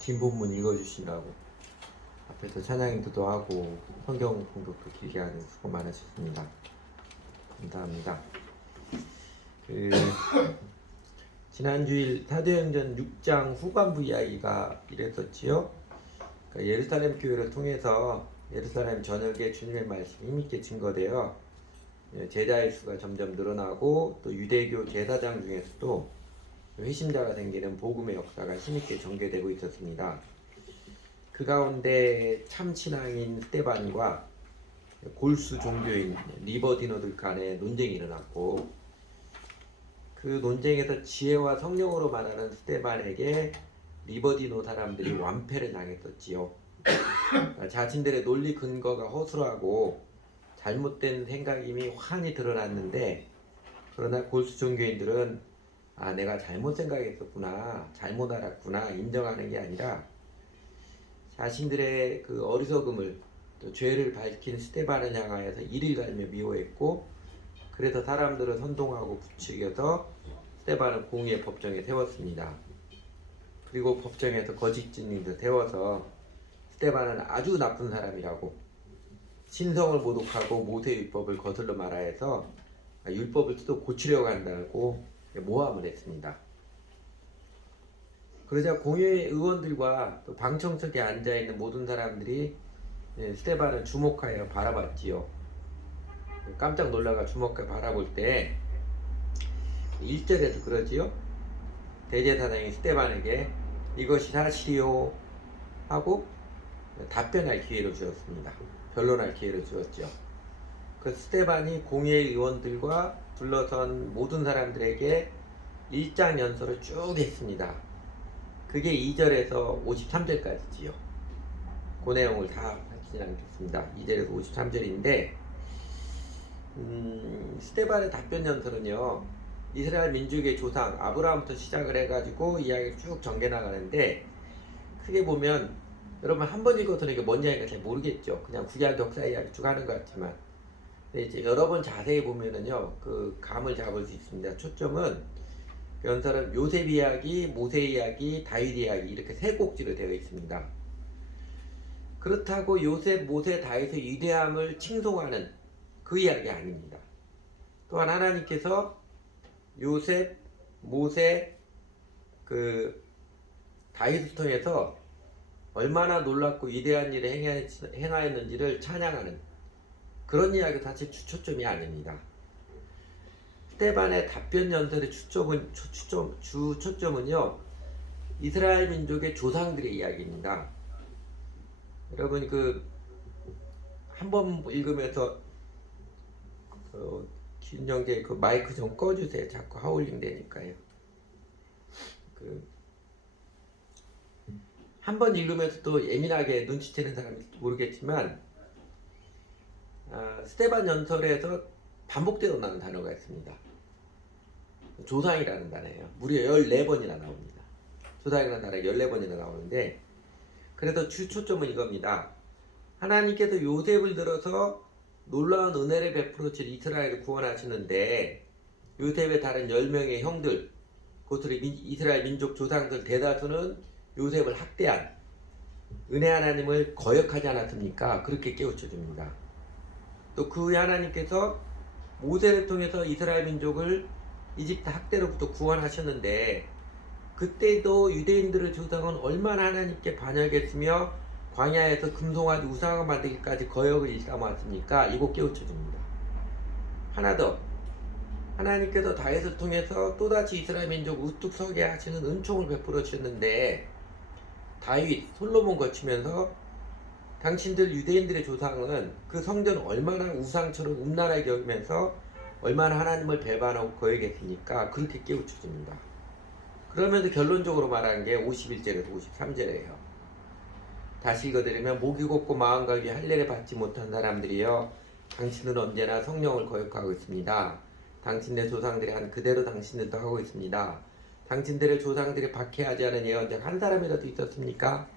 긴 본문 읽어주시라고 앞에서 찬양 인도도 하고 성경 공독도 길게 하는 수고 많으셨습니다. 감사합니다. 그 지난주일 사도행전 6장 후반부 이야기가 이랬었지요. 그러니까 예루살렘 교회를 통해서 예루살렘 전역에 주님의 말씀이 힘있게 증거되어 제자의 수가 점점 늘어나고 또 유대교 제사장 중에서도 회심자가 생기는 복음의 역사가 힘있게 전개되고 있었습니다. 그 가운데 참신앙인 스데반과 골수 종교인 리버디노들 간의 논쟁이 일어났고, 그 논쟁에서 지혜와 성령으로 말하는 스데반에게 리버디노 사람들이 완패를 당했었지요. 자신들의 논리 근거가 허술하고 잘못된 생각임이 환히 드러났는데, 그러나 골수 종교인들은 내가 잘못 생각했었구나, 잘못 알았구나 인정하는 게 아니라 자신들의 그 어리석음을, 또 죄를 밝힌 스데반을 향하여서 이를 갈며 미워했고, 그래서 사람들을 선동하고 부추겨서 스데반을 공의의 법정에 세웠습니다. 그리고 법정에서 거짓 증인도 세워서 스데반은 아주 나쁜 사람이라고, 신성을 모독하고 모세 율법을 거슬러 말하여서 율법을 또 고치려고 한다고 모함을 했습니다. 그러자 공회 의원들과 또 방청석에 앉아있는 모든 사람들이 스데반을 주목하여 바라봤지요. 깜짝 놀라가 주목해 바라볼 때 1절에서 그러지요. 대제사장이 스데반에게 이것이 사실이요 하고 답변할 기회를 주었습니다. 변론할 기회를 주었죠. 그 스데반이 공회 의원들과 둘러선 모든 사람들에게 일장 연설을 쭉 했습니다. 그게 2절에서 53절까지지요. 그 내용을 다 밝히지 않겠습니다. 2절에서 53절인데 스데반의 답변 연설은요, 이스라엘 민족의 조상 아브라함부터 시작을 해가지고 이야기를 쭉 전개 나가는데, 크게 보면 여러분 한 번 읽어서는 이게 뭔 이야기인가 잘 모르겠죠. 그냥 구약 역사 이야기 쭉 하는 것 같지만, 근데 이제 여러 번 자세히 보면은요 그 감을 잡을 수 있습니다. 초점은 연설은 요셉 이야기, 모세 이야기, 다윗 이야기 이렇게 세 꼭지로 되어 있습니다. 그렇다고 요셉, 모세, 다윗의 위대함을 칭송하는 그 이야기 아닙니다. 또한 하나님께서 요셉, 모세, 그 다윗을 통해서 얼마나 놀랍고 위대한 일을 행하였는지를 찬양하는 그런 이야기 사실 주초점이 아닙니다. 스데반의 답변 연설의 주초점은요 이스라엘 민족의 조상들의 이야기입니다. 여러분 한 번 읽으면서 김영재 그 마이크 좀 꺼주세요. 자꾸 하울링 되니까요. 한 번 읽으면서 또 예민하게 눈치채는 사람일지 모르겠지만 스데반 연설에서 반복되어 나는 단어가 있습니다. 조상이라는 단어예요. 무려 14번이나 나옵니다. 조상이라는 단어가 14번이나 나오는데, 그래서 주초점은 이겁니다. 하나님께서 요셉을 들어서 놀라운 은혜를 베풀어 이스라엘을 구원하시는데, 요셉의 다른 10명의 형들, 그것들이 이스라엘 민족 조상들 대다수는 요셉을 학대한 은혜 하나님을 거역하지 않았습니까? 그렇게 깨우쳐줍니다. 또 그 후에 하나님께서 모세를 통해서 이스라엘 민족을 이집트 학대로부터 구원하셨는데, 그때도 유대인들의 조상은 얼마나 하나님께 반역했으며 광야에서 금송아지 우상을 만들기까지 거역을 일삼았습니까? 이거 깨우쳐줍니다. 하나 더, 하나님께서 다윗을 통해서 또다시 이스라엘 민족 우뚝 서게 하시는 은총을 베풀어 주셨는데, 다윗, 솔로몬 거치면서 당신들 유대인들의 조상은 그 성전 얼마나 우상처럼 음란하게 여기면서 얼마나 하나님을 배반하고 거역했습니까? 그렇게 깨우쳐줍니다. 그러면서 결론적으로 말하는 게 51절에서 53절이에요. 다시 읽어드리면, 목이 곱고 마음과 귀 할례를 받지 못한 사람들이여, 당신은 언제나 성령을 거역하고 있습니다. 당신의 조상들이 한 그대로 당신들도 하고 있습니다. 당신들의 조상들이 박해하지 않은 예언자 한 사람이라도 있었습니까?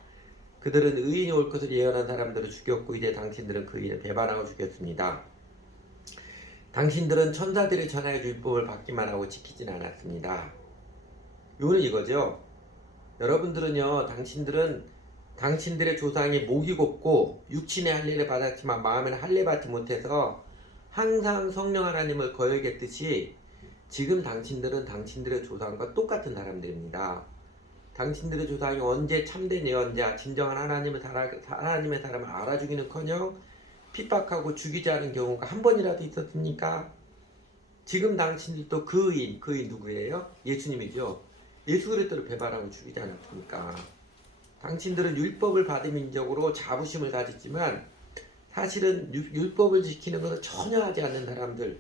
그들은 의인이 올 것을 예언한 사람들을 죽였고, 이제 당신들은 그 일을 배반하고 죽였습니다. 당신들은 천사들이 전하여 율법을 받기만 하고 지키진 않았습니다. 요는 이거죠. 여러분들은요, 당신들의 조상이 목이 곱고 육신의 할례를 받았지만 마음에는 할례 받지 못해서 항상 성령 하나님을 거역했듯이 지금 당신들은 당신들의 조상과 똑같은 사람들입니다. 당신들의 조상이 언제 참된 예언자, 진정한 하나님의 사람을 알아주기는커녕 핍박하고 죽이지 않은 경우가 한 번이라도 있었습니까? 지금 당신들도 그 의인 누구예요? 예수님이죠. 예수 그리스도를 배반하고 죽이지 않았습니까? 당신들은 율법을 받은 민족으로 자부심을 가졌지만 사실은 율법을 지키는 것을 전혀 하지 않는 사람들,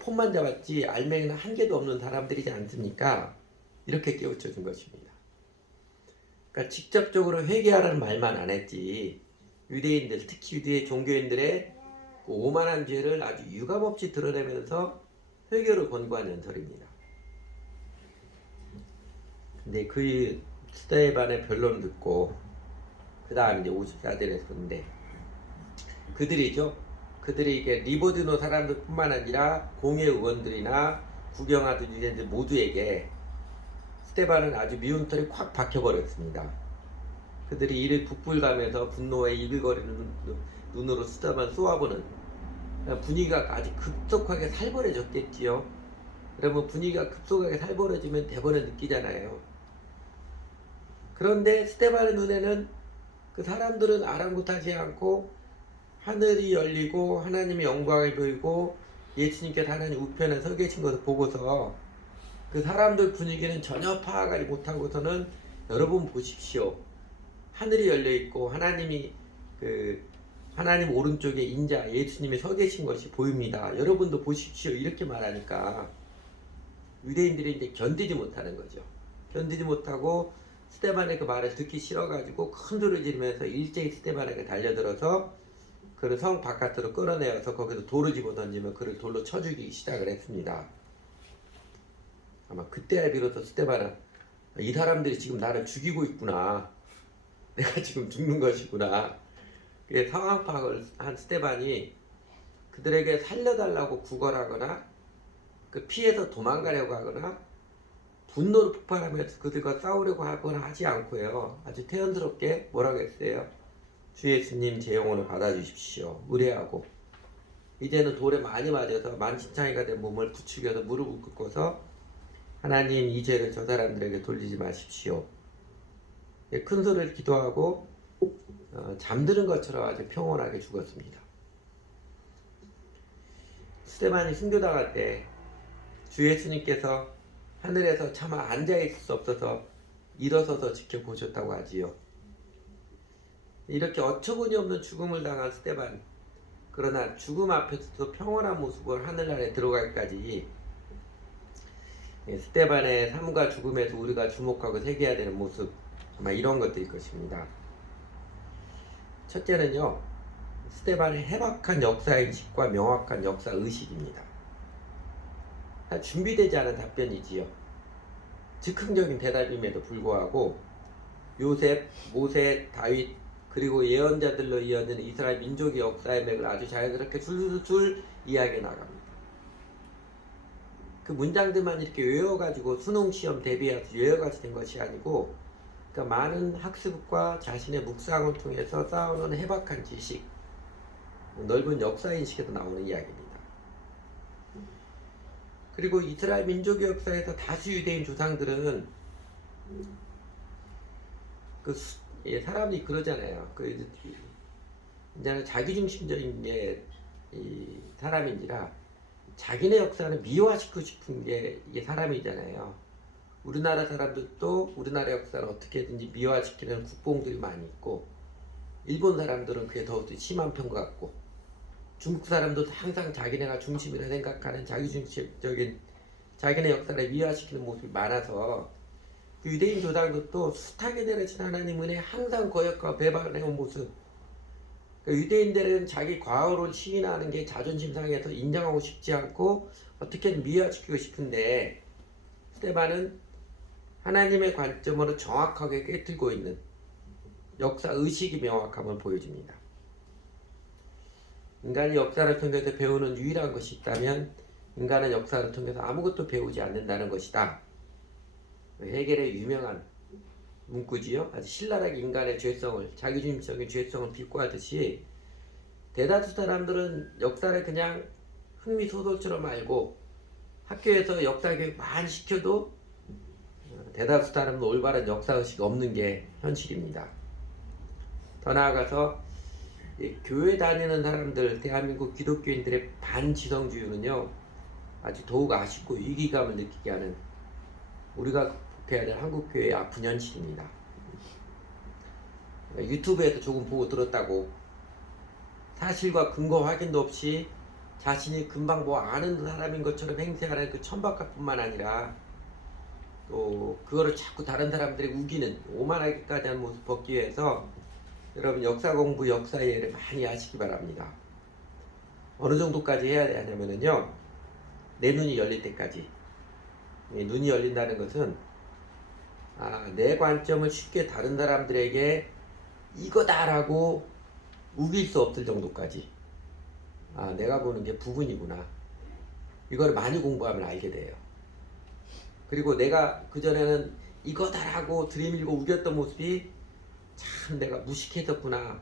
폰만 잡았지 알맹이는 한 개도 없는 사람들이지 않습니까? 이렇게 깨우쳐준 것입니다. 그러니까 직접적으로 회개하라는 말만 안 했지, 유대인들, 특히 유대 종교인들의 그 오만한 죄를 아주 유감없이 드러내면서 회개를 권고하는 연설입니다. 근데 그 스데반의 변론 듣고 그 다음 이제 54대를 했었는데, 그들이 이게 리버드노 사람들뿐만 아니라 공회 의원들이나 구경하던 유대인들 모두에게 스데반은 아주 미운 털이 콱 박혀버렸습니다. 그들이 이를 북불가면서 분노에 이글거리는 눈으로 스데반 쏘아보는, 분위기가 아주 급속하게 살벌해졌겠지요. 여러분, 분위기가 급속하게 살벌해지면 대번에 느끼잖아요. 그런데 스데반의 눈에는 그 사람들은 아랑곳하지 않고 하늘이 열리고 하나님의 영광을 보이고 예수님께서 하나님 우편에 서 계신 것을 보고서 그 사람들 분위기는 전혀 파악하지 못하고서는, 여러분 보십시오, 하늘이 열려 있고 하나님 오른쪽에 인자 예수님이 서 계신 것이 보입니다. 여러분도 보십시오. 이렇게 말하니까 유대인들이 이제 견디지 못하는 거죠. 견디지 못하고 스데반의 그 말을 듣기 싫어가지고 큰 소리를 지르면서 일제히 스데반에게 달려들어서 그를 성 바깥으로 끌어내어서 거기서 돌을 집어 던지면 그를 돌로 쳐 죽이기 시작을 했습니다. 아마 그때야 비로소 스데반은, 이 사람들이 지금 나를 죽이고 있구나, 내가 지금 죽는 것이구나, 그게 상황 파악을 한 스데반이 그들에게 살려달라고 구걸하거나 그 피해서 도망가려고 하거나 분노를 폭발하면서 그들과 싸우려고 하거나 하지 않고요, 아주 태연스럽게 뭐라고 했어요? 주 예수님, 제 영혼을 받아주십시오. 의뢰하고 이제는 돌에 많이 맞아서 만신창이가 된 몸을 부추겨서 무릎을 꿇고서, 하나님, 이 죄를 저 사람들에게 돌리지 마십시오. 큰 소리를 기도하고 잠드는 것처럼 아주 평온하게 죽었습니다. 스데반이 순교당할 때 주 예수님께서 하늘에서 차마 앉아있을 수 없어서 일어서서 지켜보셨다고 하지요. 이렇게 어처구니 없는 죽음을 당한 스데반, 그러나 죽음 앞에서도 평온한 모습으로 하늘나라에 들어가기까지 스데반의 삶과 죽음에서 우리가 주목하고 새겨야 되는 모습, 아마 이런 것들일 것입니다. 첫째는요, 스데반의 해박한 역사인식과 명확한 역사의식입니다. 준비되지 않은 답변이지요. 즉흥적인 대답임에도 불구하고 요셉, 모세, 다윗, 그리고 예언자들로 이어진 이스라엘 민족의 역사의 맥을 아주 자연스럽게 술술 이야기해 나갑니다. 그 문장들만 이렇게 외워가지고 수능시험 대비해서 외워가지고 된 것이 아니고, 그러니까 많은 학습과 자신의 묵상을 통해서 쌓아오는 해박한 지식, 넓은 역사인식에서 나오는 이야기입니다. 그리고 이스라엘 민족의 역사에서 다수 유대인 조상들은 사람이 그러잖아요. 이제는 자기중심적인 게 사람인지라 자기네 역사를 미화시키고 싶은 게 이게 사람이잖아요. 우리나라 사람들도 우리나라 역사를 어떻게든지 미화시키는 국뽕들이 많이 있고, 일본 사람들은 그게 더 심한 편 같고, 중국 사람도 항상 자기네가 중심이라 생각하는 자기중심적인 자기네 역사를 미화시키는 모습이 많아서, 그 유대인 조상들도 숱하게 내려진 하나님 은혜 항상 거역과 배반해온 모습, 그러니까 유대인들은 자기 과거를 시인하는 게 자존심 상해서 인정하고 싶지 않고 어떻게든 미화시키고 싶은데, 스데반은 하나님의 관점으로 정확하게 꿰뚫고 있는 역사의식이 명확함을 보여줍니다. 인간이 역사를 통해서 배우는 유일한 것이 있다면 인간은 역사를 통해서 아무것도 배우지 않는다는 것이다. 헤겔의 유명한 문구지요. 아주 신랄하게 인간의 죄성을, 자기중심적인 죄성을 비꼬하듯이 대다수 사람들은 역사를 그냥 흥미소설처럼 알고 학교에서 역사 교육 많이 시켜도 대다수 사람은 올바른 역사의식이 없는 게 현실입니다. 더 나아가서 교회 다니는 사람들, 대한민국 기독교인들의 반지성주의는요, 아주 더욱 아쉽고 위기감을 느끼게 하는 우리가 극복해야 될 한국교회의 아픈 현실입니다. 유튜브에서 조금 보고 들었다고 사실과 근거 확인도 없이 자신이 금방 뭐 아는 사람인 것처럼 행세하는 그 천박함뿐만 아니라 또 그거를 자꾸 다른 사람들이 우기는 오만하기까지 하는 모습 벗기 위해서 여러분 역사 공부, 역사 이해를 많이 하시기 바랍니다. 어느 정도까지 해야 하냐면요, 내 눈이 열릴 때까지. 눈이 열린다는 것은 내 관점을 쉽게 다른 사람들에게 이거다라고 우길 수 없을 정도까지 내가 보는 게 부분이구나, 이걸 많이 공부하면 알게 돼요. 그리고 내가 그전에는 이거다라고 들이밀고 우겼던 모습이 참 내가 무식해졌구나,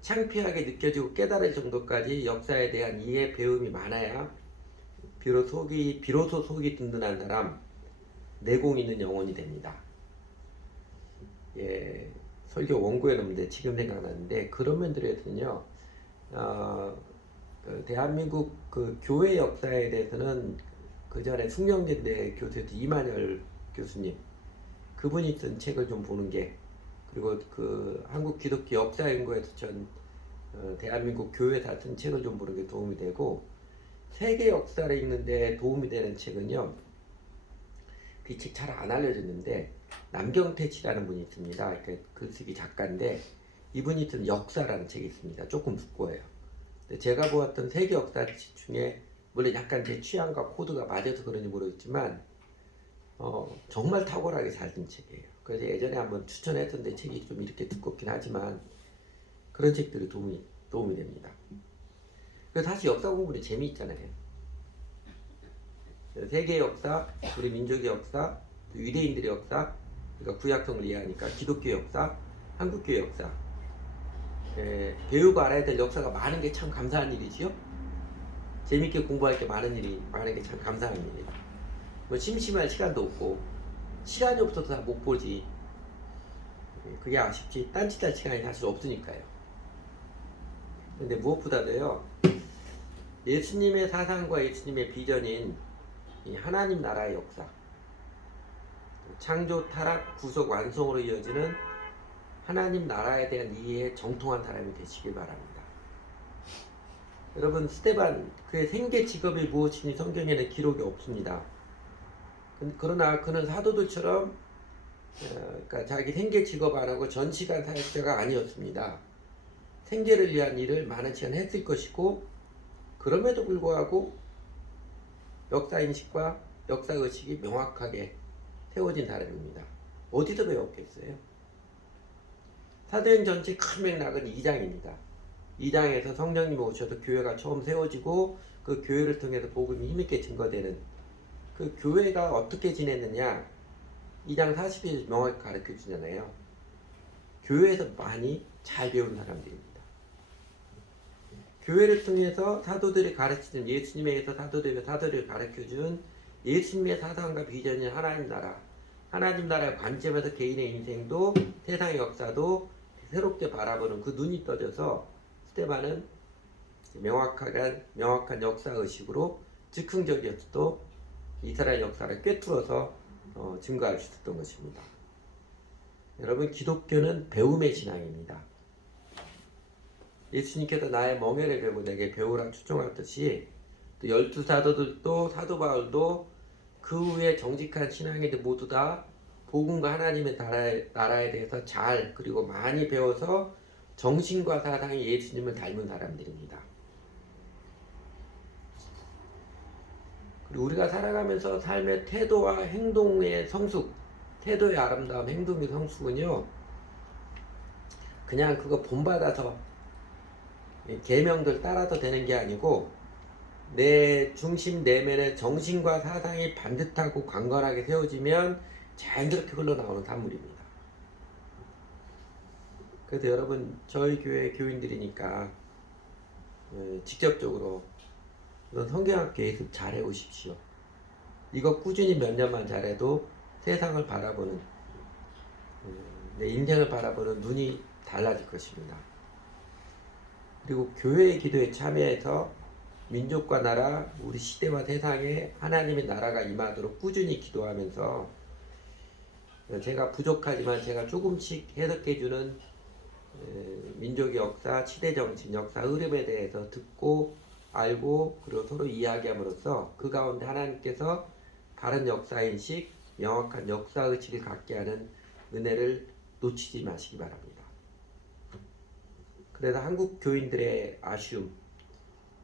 창피하게 느껴지고 깨달을 정도까지 역사에 대한 이해, 배움이 많아야 비로소 속이 든든한 사람, 내공 있는 영혼이 됩니다. 예, 설교 원고에 넣는데 지금 생각나는데, 그런 면들에서는요, 그 대한민국 그 교회 역사에 대해서는 그 전에 숙명여대 교수였던 이만열 교수님, 그분이 쓴 책을 좀 보는 게, 그리고 그 한국 기독교 역사 연구에서 전 대한민국 교회사 쓴 책을 좀 보는 게 도움이 되고, 세계 역사를 읽는데 도움이 되는 책은요, 그 책 잘 안 알려졌는데 남경태 씨라는 분이 있습니다. 글쓰기 작가인데 이분이 쓴 역사라는 책이 있습니다. 조금 두꺼워요. 근데 제가 보았던 세계 역사 중에, 물론 약간 제 취향과 코드가 맞아서 그런지 모르겠지만 정말 탁월하게 잘 쓴 책이에요. 그래서 예전에 한번 추천했던데 책이 좀 이렇게 두껍긴 하지만 그런 책들이 도움이 됩니다. 그래서 사실 역사 공부는 재미있잖아요. 세계 역사, 우리 민족의 역사, 유대인들의 역사, 그러니까 구약성을 이해하니까 기독교 역사, 한국교회 역사, 배우고 알아야 될 역사가 많은 게 참 감사한 일이지요. 재밌게 공부할 게 많은 게 참 감사한 일이에요. 뭐 심심할 시간도 없고, 시간이 없어서 다 못 보지. 그게 아쉽지. 딴짓할 시간이 사실 없으니까요. 근데 무엇보다도요, 예수님의 사상과 예수님의 비전인 이 하나님 나라의 역사, 창조, 타락, 구속, 완성으로 이어지는 하나님 나라에 대한 이해에 정통한 사람이 되시길 바랍니다. 여러분, 스데반, 그의 생계 직업이 무엇이니 성경에는 기록이 없습니다. 그러나 그는 사도들처럼 그러니까 자기 생계 직업 안 하고 전시간 사역자가 아니었습니다. 생계를 위한 일을 많은 시간 했을 것이고, 그럼에도 불구하고 역사인식과 역사의식이 명확하게 세워진 사람입니다. 어디서 배웠겠어요? 사도행 전체 큰 맥락은 2장입니다. 2장에서 성령님이 오셔서 교회가 처음 세워지고, 그 교회를 통해서 복음이 힘있게 증거되는 그 교회가 어떻게 지냈느냐, 2장 40일 명확히 가르쳐 주잖아요. 교회에서 많이 잘 배운 사람들입니다. 교회를 통해서 사도들이 가르치는, 예수님에게서 사도들이 가르쳐준 예수님의 사상과 비전인 하나님 나라의 관점에서 개인의 인생도 세상의 역사도 새롭게 바라보는 그 눈이 떠져서 스데반은 명확한 역사의식으로 즉흥적이었어도 이스라엘 역사를 꿰뚫어서 증거할 수 있었던 것입니다. 여러분, 기독교는 배움의 신앙입니다. 예수님께서 나의 멍에를 베고 내게 배우라 추종하듯이, 또 12사도들도 사도 바울도 그 후에 정직한 신앙인들 모두 다 복음과 하나님의 나라에 대해서 잘, 그리고 많이 배워서 정신과 사상이 예수님을 닮은 사람들입니다. 그리고 우리가 살아가면서 삶의 태도와 행동의 성숙, 태도의 아름다움, 행동의 성숙은요, 그냥 그거 본받아서 계명들 따라서 되는 게 아니고, 내 중심 내면의 정신과 사상이 반듯하고 강건하게 세워지면 자연스럽게 흘러나오는 산물입니다. 그래서 여러분 저희 교회 교인들이니까 직접적으로 이런 성경학교 예습 잘 해오십시오. 이거 꾸준히 몇 년만 잘해도 세상을 바라보는 내 인생을 바라보는 눈이 달라질 것입니다. 그리고 교회의 기도에 참여해서 민족과 나라, 우리 시대와 세상에 하나님의 나라가 임하도록 꾸준히 기도하면서 제가 부족하지만 제가 조금씩 해석해주는 민족의 역사, 시대 정신, 역사 흐름에 대해서 듣고 알고 그리고 서로 이야기함으로써 그 가운데 하나님께서 바른 역사인식, 명확한 역사의식을 갖게 하는 은혜를 놓치지 마시기 바랍니다. 그래서 한국 교인들의 아쉬움,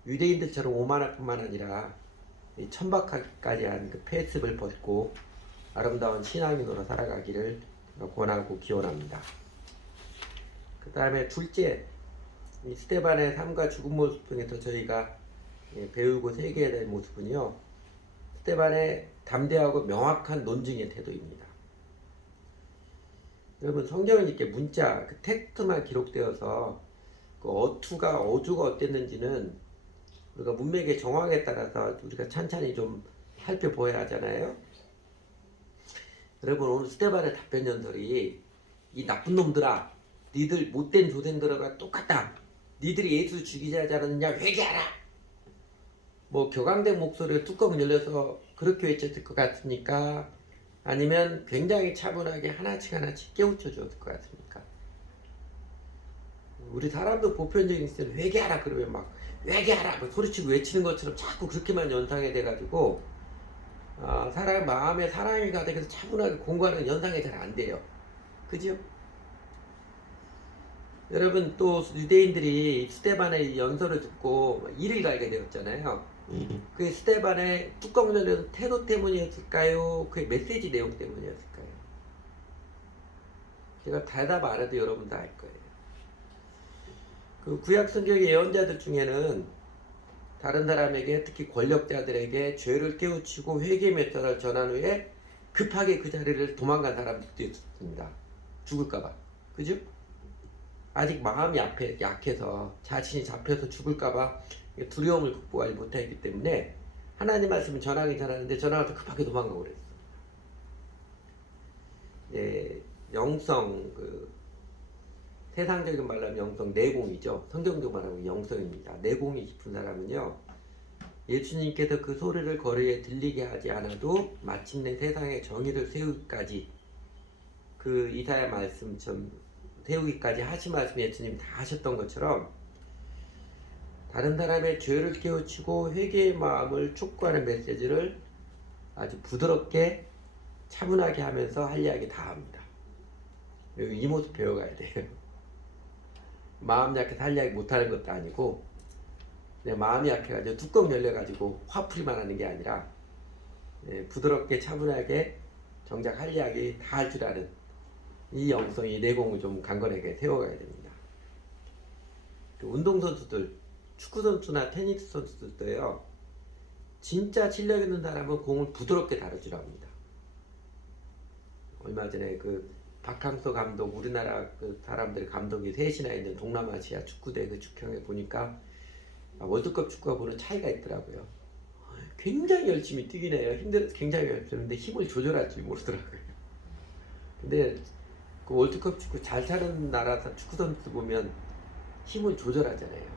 유대인들처럼 오만할 뿐만 아니라 천박하기까지 한 그 폐습을 벗고 아름다운 신앙인으로 살아가기를 권하고 기원합니다. 그 다음에 둘째, 이 스데반의 삶과 죽은 모습 중에서 저희가 배우고 새겨야 될 모습은요, 스데반의 담대하고 명확한 논증의 태도입니다. 여러분 성경은 이렇게 문자, 그 텍스트만 기록되어서 그 어투가 어조가 어땠는지는 우리가 문맥의 정황에 따라서 우리가 찬찬히 좀 살펴보아야 하잖아요. 여러분 오늘 스데반의 답변 연설이 이 나쁜 놈들아, 니들 못된 조생들과 똑같다. 니들이 예수 죽이지 않았느냐 회개하라. 뭐 격앙된 목소리를 뚜껑 열려서 그렇게 외쳤을 것 같습니까? 아니면 굉장히 차분하게 하나씩 깨우쳐 줬을 것 같습니까? 우리 사람도 보편적인 스타일 회개하라 그러면 막 회개하라 뭐 소리치고 외치는 것처럼 자꾸 그렇게만 연상이 돼가지고 사람 마음에 사랑이 가득해서 차분하게 공부하는 연상이 잘 안 돼요. 그죠? 여러분 또 유대인들이 스데반의 연설을 듣고 이를 갈게 되었잖아요. 그게 스데반의 뚜껑 열려서 태도 때문이었을까요? 그의 메시지 내용 때문이었을까요? 제가 대답 안 해도 여러분 다 알 거예요. 그 구약 성경의 예언자들 중에는 다른 사람에게 특히 권력자들에게 죄를 깨우치고 회개 메시지를 전한 후에 급하게 그 자리를 도망간 사람들도 있었습니다. 죽을까봐. 그죠? 아직 마음이 약해서 자신이 잡혀서 죽을까봐 두려움을 극복하지 못했기 때문에 하나님 말씀을 전하긴 전하는데 전하면서 급하게 도망가고 그랬어. 영성, 세상적인 말로 하면 영성, 내공이죠. 성경적 말하면 영성입니다. 내공이 깊은 사람은요, 예수님께서 그 소리를 거리에 들리게 하지 않아도 마침내 세상에 정의를 세우기까지 그 이사야 말씀처럼 세우기까지 하신 말씀 예수님이 다 하셨던 것처럼 다른 사람의 죄를 깨우치고 회개의 마음을 촉구하는 메시지를 아주 부드럽게 차분하게 하면서 할 이야기 다 합니다. 이 모습 배워가야 돼요. 마음 약해서 할 이야기 못하는 것도 아니고 내 마음이 약해가지고 뚜껑 열려가지고 화풀이만 하는 게 아니라 부드럽게 차분하게 정작 할 이야기 다 할 줄 아는 이 영성이 내공을 좀 강건하게 세워가야 됩니다. 운동선수들, 축구선수나 테니스 선수들도요, 진짜 실력 있는 사람은 공을 부드럽게 다루줄 압니다. 얼마 전에 그 박항서 감독, 우리나라 그 사람들 감독이 셋이나 있는 동남아시아 축구대 그 축형에 보니까 월드컵 축구와 보는 차이가 있더라고요. 굉장히 열심히 뛰긴 해요. 힘들어서 굉장히 열심히 뛰는데 힘을 조절할 줄 모르더라고요. 근데 그 월드컵 축구 잘 차는 나라 축구 선수 보면 힘을 조절하잖아요.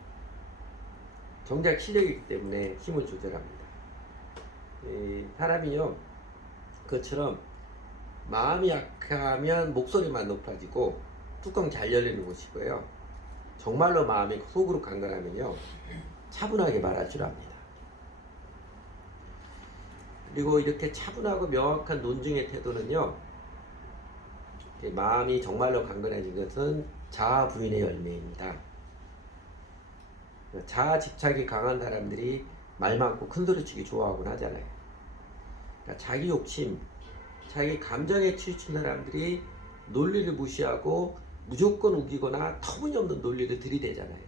정작 실력이기 때문에 힘을 조절합니다. 사람이요, 그것처럼 마음이 약하면 목소리만 높아지고 뚜껑 잘 열리는 곳이고요. 정말로 마음이 속으로 강건하면요, 차분하게 말할 줄 압니다. 그리고 이렇게 차분하고 명확한 논증의 태도는요, 마음이 정말로 강건해진 것은 자아 부인의 열매입니다. 자아 집착이 강한 사람들이 말 많고 큰 소리치기 좋아하곤 하잖아요. 그러니까 자기 욕심, 자기 감정에 치우친 사람들이 논리를 무시하고 무조건 우기거나 터무니없는 논리를 들이대잖아요.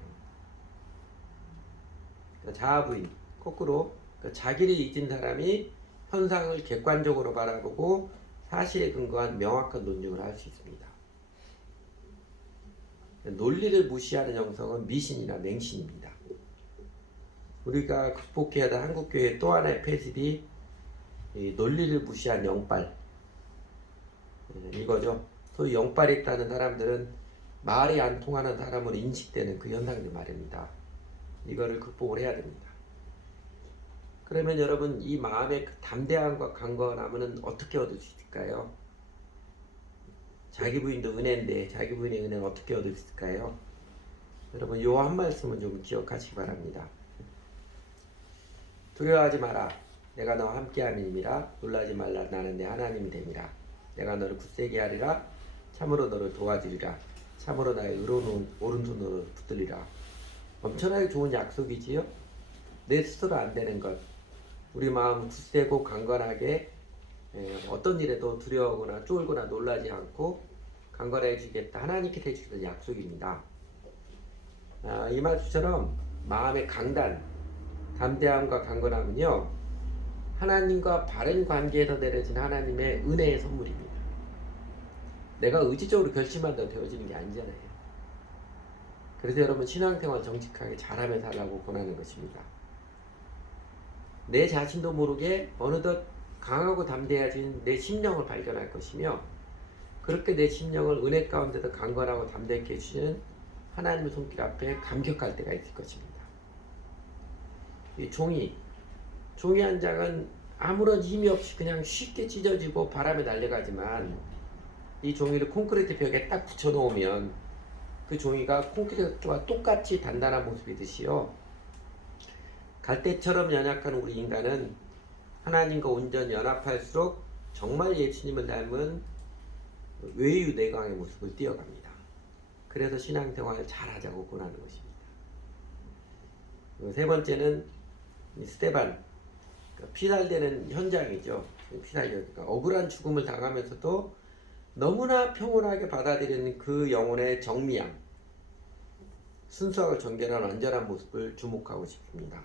그러니까 자아 부인, 거꾸로 자기를 잊은 사람이 현상을 객관적으로 바라보고 사실에 근거한 명확한 논증을 할 수 있습니다. 논리를 무시하는 영성은 미신이나 맹신입니다. 우리가 극복해야 될 한국교회의 또 하나의 폐습이 이 논리를 무시한 영빨, 이거죠. 소위 영빨이 있다는 사람들은 말이 안 통하는 사람으로 인식되는 그 현상들 말입니다. 이거를 극복을 해야 됩니다. 그러면 여러분, 이 마음의 그 담대함과 강건함은 어떻게 얻을 수 있을까요? 자기 부인도 은혜인데 자기 부인의 은혜는 어떻게 얻을 수 있을까요? 여러분, 요 한 말씀은 좀 기억하시기 바랍니다. 두려워하지 마라. 내가 너와 함께함이니라. 놀라지 말라. 나는 내 하나님이 됨이라. 내가 너를 굳세게 하리라. 참으로 너를 도와주리라. 참으로 나의 의로운 오른손으로 붙들리라. 엄청나게 좋은 약속이지요. 내 스스로 안 되는 것, 우리 마음 굳세고 강건하게 어떤 일에도 두려워하거나 쫄거나 놀라지 않고 강건해 주겠다. 하나님께 해주시는 약속입니다. 이 말씀처럼 마음의 강단, 담대함과 강건함은요, 하나님과 바른 관계에서 내려진 하나님의 은혜의 선물입니다. 내가 의지적으로 결심한다고 되어지는 게 아니잖아요. 그래서 여러분, 신앙생활 정직하게 잘하며 살라고 권하는 것입니다. 내 자신도 모르게 어느덧 강하고 담대해진 내 심령을 발견할 것이며, 그렇게 내 심령을 은혜 가운데서 강건하고 담대하게 해주시는 하나님의 손길 앞에 감격할 때가 있을 것입니다. 이 종이 한 장은 아무런 힘이 없이 그냥 쉽게 찢어지고 바람에 날아가지만, 이 종이를 콘크리트 벽에 딱 붙여 놓으면 그 종이가 콘크리트와 똑같이 단단한 모습이듯이요, 갈대처럼 연약한 우리 인간은 하나님과 온전히 연합할수록 정말 예수님을 닮은 외유내강의 모습을 띄어갑니다. 그래서 신앙생활을 잘하자고 권하는 것입니다. 세 번째는 스데반, 피살되는 현장이죠. 피살되니까 억울한 죽음을 당하면서도 너무나 평온하게 받아들이는 그 영혼의 정미함, 순수하고 정결한 완전한 모습을 주목하고 싶습니다.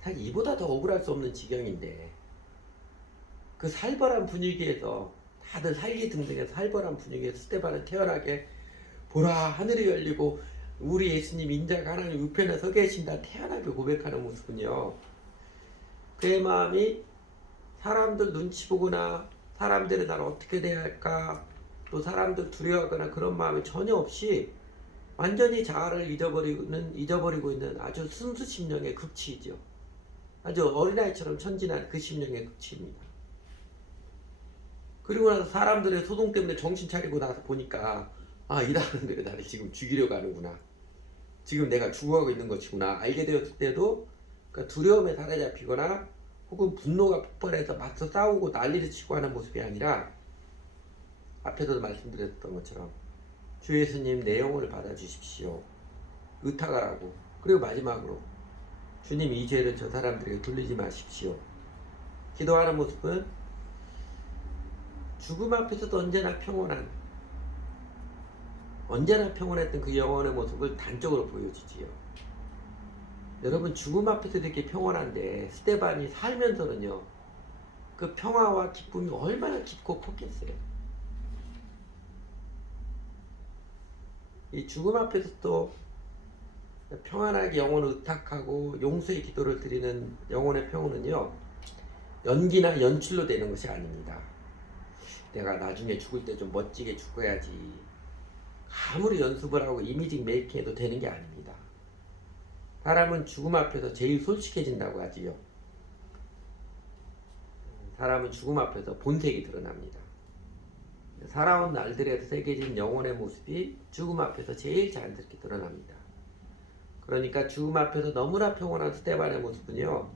사실 이보다 더 억울할 수 없는 지경인데, 그 살벌한 분위기에서, 다들 살기등등해서 살벌한 분위기에서 스데반을 태어나게 보라 하늘이 열리고 우리 예수님 인자가 하나님 우편에 서 계신다 태연하게 고백하는 모습은요, 그의 마음이 사람들 눈치 보거나 사람들이 나를 어떻게 대할까, 또 사람들 두려워하거나 그런 마음이 전혀 없이 완전히 자아를 잊어버리고 있는 아주 순수 심령의 극치이죠. 아주 어린아이처럼 천진한 그 심령의 극치입니다. 그리고 나서 사람들의 소동 때문에 정신 차리고 나서 보니까, 이 사람들이 나를 지금 죽이려고 하는구나, 지금 내가 죽어가고 있는 것이구나 알게 되었을 때도, 그러니까 두려움에 사로잡히거나 혹은 분노가 폭발해서 맞서 싸우고 난리를 치고 하는 모습이 아니라, 앞에서도 말씀드렸던 것처럼 주 예수님 내 영혼을 받아주십시오, 의탁하라고. 그리고 마지막으로 주님 이 죄를 저 사람들에게 돌리지 마십시오. 기도하는 모습은 죽음 앞에서도 언제나 평온했던 그 영혼의 모습을 단적으로 보여주지요. 여러분, 죽음 앞에서 이렇게 평온한데 스데반이 살면서는요, 그 평화와 기쁨이 얼마나 깊고 컸겠어요. 이 죽음 앞에서도 평안하게 영혼을 의탁하고 용서의 기도를 드리는 영혼의 평온은요, 연기나 연출로 되는 것이 아닙니다. 내가 나중에 죽을 때 좀 멋지게 죽어야지, 아무리 연습을 하고 이미지 메이킹해도 되는 게 아닙니다. 사람은 죽음 앞에서 제일 솔직해진다고 하지요. 사람은 죽음 앞에서 본색이 드러납니다. 살아온 날들에서 새겨진 영혼의 모습이 죽음 앞에서 제일 자연스럽게 드러납니다. 그러니까 죽음 앞에서 너무나 평온한 스데반의 모습은요,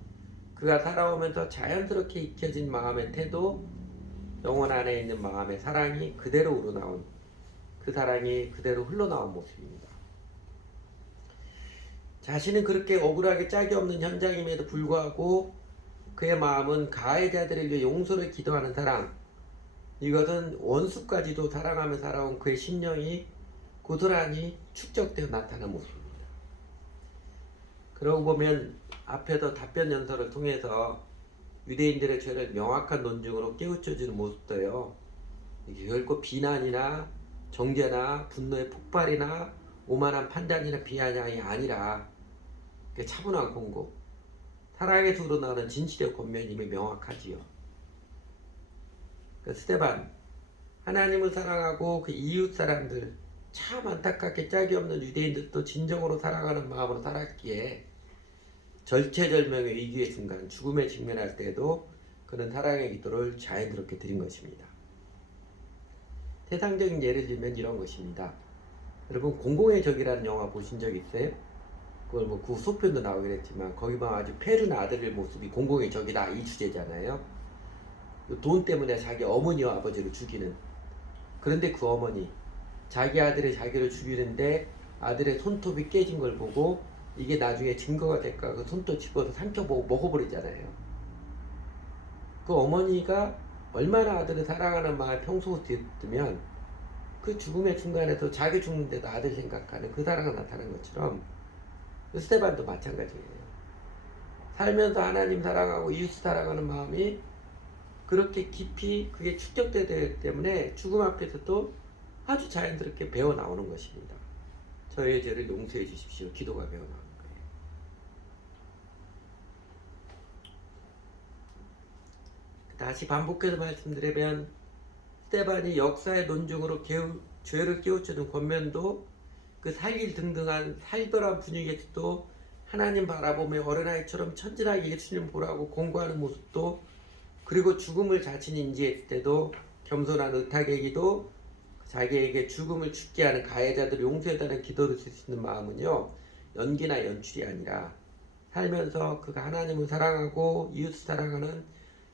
그가 살아오면서 자연스럽게 익혀진 마음의 태도, 영혼 안에 있는 마음의 사랑이 그대로 우러나온, 그 사랑이 그대로 흘러나온 모습입니다. 자신은 그렇게 억울하게 짝이 없는 현장임에도 불구하고 그의 마음은 가해자들을 위해 용서를 기도하는 사랑, 이것은 원수까지도 사랑하며 살아온 그의 심령이 고스란히 축적되어 나타나는 모습입니다. 그러고 보면 앞에서 답변 연설을 통해서 유대인들의 죄를 명확한 논증으로 깨우쳐주는 모습도요, 이게 결코 비난이나 정죄나 분노의 폭발이나 오만한 판단이나 비아냥이 아니라 그 차분한 공고, 사랑에서 우러나오는 진실의 권면임이 명확하지요. 그 스데반, 하나님을 사랑하고 그 이웃 사람들, 참 안타깝게 짝이 없는 유대인들도 진정으로 사랑하는 마음으로 살았기에 절체절명의 위기의 순간, 죽음에 직면할 때에도 그는 사랑의 기도를 자연스럽게 드린 것입니다. 세상적인 예를 들면 이런 것입니다. 여러분 공공의 적이라는 영화 보신 적 있어요? 그걸 뭐 그 소편도 나오긴 했지만 거기 보면 아주 페르나 아들의 모습이 공공의 적이다 이 주제잖아요. 돈 때문에 자기 어머니와 아버지를 죽이는. 그런데 그 어머니 자기 아들이 자기를 죽이는데 아들의 손톱이 깨진 걸 보고 이게 나중에 증거가 될까 그 손톱 집어서 삼켜보고 먹어버리잖아요. 그 어머니가 얼마나 아들을 사랑하는 마음이 평소였으면 그 죽음의 순간에도 자기 죽는데도 아들 생각하는 그 사랑이 나타난 것처럼 스데반도 마찬가지예요. 살면서 하나님 사랑하고 이웃 사랑하는 마음이 그렇게 깊이 그게 축적되기 때문에 죽음 앞에서도 아주 자연스럽게 배어 나오는 것입니다. 저의 죄를 용서해 주십시오. 기도가 배어 나오는 거예요. 다시 반복해서 말씀드리면 스데반이 역사의 논증으로 죄를 깨우쳐준 권면도 그 살길등등한 살벌한 분위기에서도 하나님 바라보며 어린아이처럼 천진하게 예수님 보라고 공고하는 모습도, 그리고 죽음을 자신이 인지했을 때도 겸손한 의탁의 기도, 자기에게 죽음을 죽게 하는 가해자들을 용서해달라는 기도를 쓸 수 있는 마음은요, 연기나 연출이 아니라 살면서 그가 하나님을 사랑하고 이웃을 사랑하는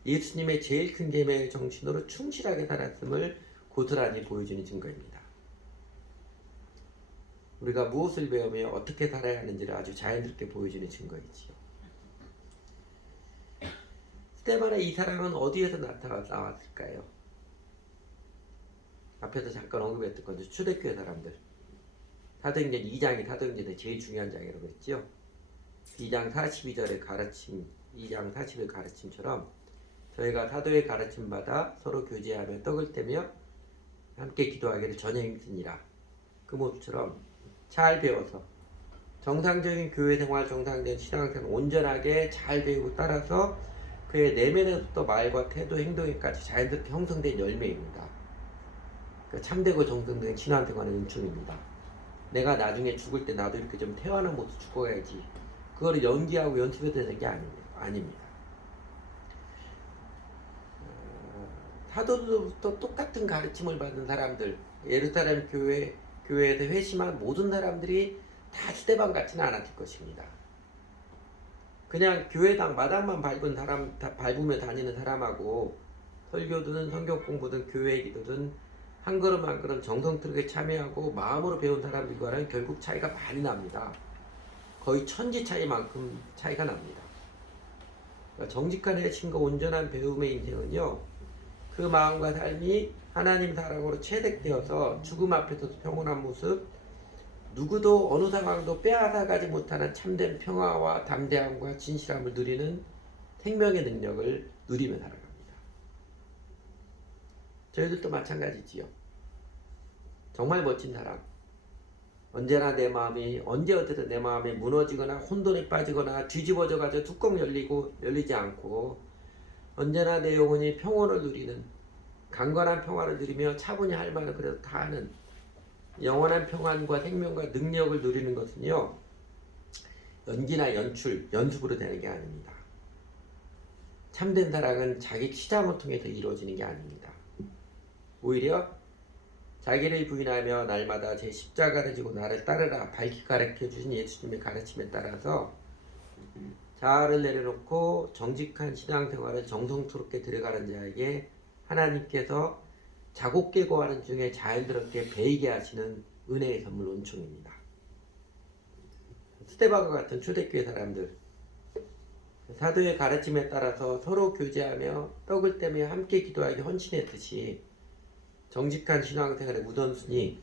예수님의 제일 큰 계명의 정신으로 충실하게 살았음을 고스란히 보여주는 증거입니다. 우리가 무엇을 배우며 어떻게 살아야 하는지를 아주 자연스럽게 보여주는 증거이지요. 스데반의 이 사랑은 어디에서 나왔을까요? 앞에서 잠깐 언급했던 건데 초대교회 사람들, 사도행전 2장이 사도행전의 제일 중요한 장이라고 했죠. 2장 42절의 가르침, 2장 40의 가르침처럼 저희가 사도의 가르침 받아 서로 교제하며 떡을 떼며 함께 기도하기를 전혀 힘쓰니라. 그 모습처럼 잘 배워서 정상적인 교회 생활, 정상적인 신앙생활 온전하게 잘 배우고 따라서 그의 내면에서부터 말과 태도, 행동에까지 자연스럽게 형성된 열매입니다. 그러니까 참되고 정상적인 신앙생활의 은총입니다. 내가 나중에 죽을 때 나도 이렇게 좀 태어난 모습 죽어야지. 그거를 연기하고 연습해야 되는 게 아닙니다. 사도들부터 똑같은 가르침을 받은 사람들, 예루살렘 교회에서 회심한 모든 사람들이 다 스데반 같지는 않았을 것입니다. 그냥 교회당 마당만 밟으며 다니는 사람하고 설교든 성경 공부든 교회 기도든 한 걸음 한 걸음 정성스럽게 참여하고 마음으로 배운 사람들과는 결국 차이가 많이 납니다. 거의 천지 차이만큼 차이가 납니다. 그러니까 정직한 회심과 온전한 배움의 인생은요, 그 마음과 삶이 하나님 사랑으로 체득되어서 죽음 앞에서도 평온한 모습, 누구도 어느 상황도 빼앗아가지 못하는 참된 평화와 담대함과 진실함을 누리는 생명의 능력을 누리며 살아갑니다. 저희들도 마찬가지지요. 정말 멋진 사람. 언제나 내 마음이 언제 어디서 내 마음이 무너지거나 혼돈에 빠지거나 뒤집어져 가지고 뚜껑 열리지 않고 언제나 내 영혼이 평온을 누리는, 강건한 평화를 누리며 차분히 할 말을 그래도 다 하는 영원한 평안과 생명과 능력을 누리는 것은요, 연기나 연출, 연습으로 되는 게 아닙니다. 참된 사랑은 자기 치장을 통해서 이루어지는 게 아닙니다. 오히려 자기를 부인하며 날마다 제 십자가를 지고 나를 따르라 밝히 가르쳐 주신 예수님의 가르침에 따라서 자아를 내려놓고 정직한 신앙생활을 정성스럽게 들어가는 자에게 하나님께서 작곡 계고하는 중에 자연스럽게 배이게 하시는 은혜의 선물 은총입니다. 스데반과 같은 초대교회 사람들, 사도의 가르침에 따라서 서로 교제하며 떡을 떼며 함께 기도하기 헌신했듯이 정직한 신앙생활의 우선순위,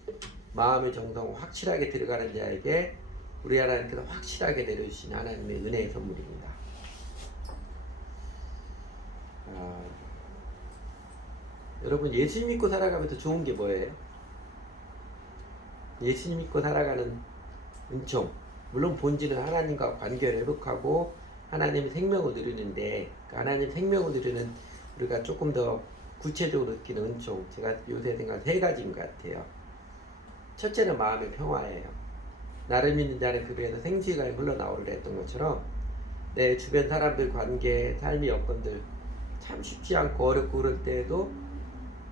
마음의 정성 확실하게 들어가는 자에게 우리 하나님께서 확실하게 내려주신 하나님의 은혜의 선물입니다. 여러분 예수 믿고 살아가면서 좋은 게 뭐예요? 예수님 믿고 살아가는 은총, 물론 본질은 하나님과 관계를 회복하고 하나님의 생명을 누리는데 그 하나님 생명을 누리는 우리가 조금 더 구체적으로 느끼는 은총, 제가 요새 생각한 세 가지인 것 같아요. 첫째는 마음의 평화예요. 나를 믿는 자는 그 배에서 생수가 흘러나오리라 했던 것처럼 내 주변 사람들 관계, 삶의 여건들 참 쉽지 않고 어렵고 그럴 때에도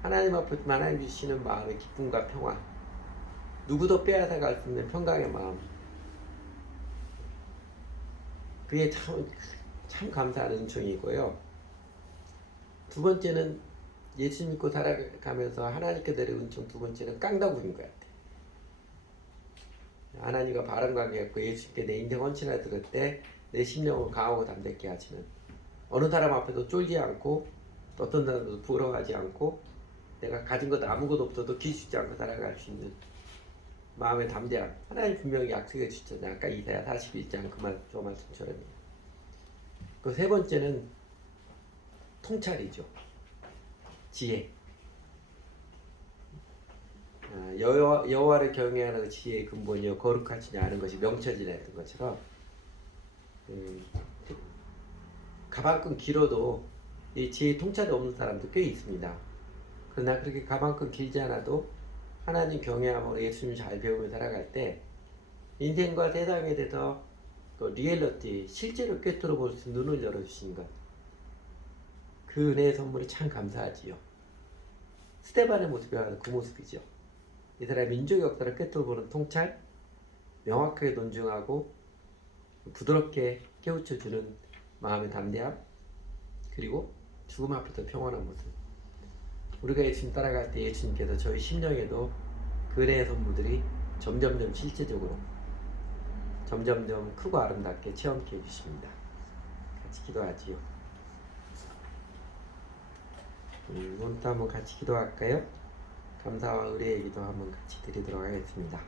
하나님 앞에 하나님 주시는 마음의 기쁨과 평화, 누구도 빼앗아갈 수 없는 평강의 마음, 그게 참 감사한 은총이고요. 두 번째는 예수 믿고 살아가면서 하나님께 드릴 은총, 두 번째는 깡다구인 것 같아요. 하나님과 바른 관계였고 예수님께 내 인생 헌신을 들을 때 내 심령을 강하고 담백게 하시는, 어느 사람 앞에도 쫄지 않고 어떤 사람도 부러워하지 않고 내가 가진 것 아무것도 없어도 기죽지 않고 살아갈 수 있는 마음의 담대함. 하나님 분명히 약속해 주셨잖아요. 아까 이사야 41장 저 말씀처럼요. 그 세 번째는 통찰이죠. 지혜. 여호와를 경외하는 그 지혜의 근본이요 거룩하지 않은 것이 명철이라 했던 것처럼 가방끈 길어도 이 지혜 통찰이 없는 사람도 꽤 있습니다. 그러나 그렇게 가방끈 길지 않아도 하나님 경외함으로 예수님 잘 배우며 살아갈 때 인생과 세상에 대해서 그 리얼리티, 실제로 꿰뚫어 볼 수 있는 눈을 열어주신 것, 그 은혜의 선물이 참 감사하지요. 스테반의 모습이 바로 그 모습이죠. 이 사람의 민족의 역사를 꿰뚫어 보는 통찰, 명확하게 논증하고 부드럽게 깨우쳐주는 마음의 담대함, 그리고 죽음 앞에서 평온한 모습. 우리가 예수님 따라갈 때 예수님께서 저희 심령에도 그 은혜의 선물들이 점점점 실제적으로 점점점 크고 아름답게 체험케 해주십니다. 같이 기도하지요. 오늘도 한번 같이 기도할까요? 감사와 의뢰의 기도 한번 같이 드리도록 하겠습니다.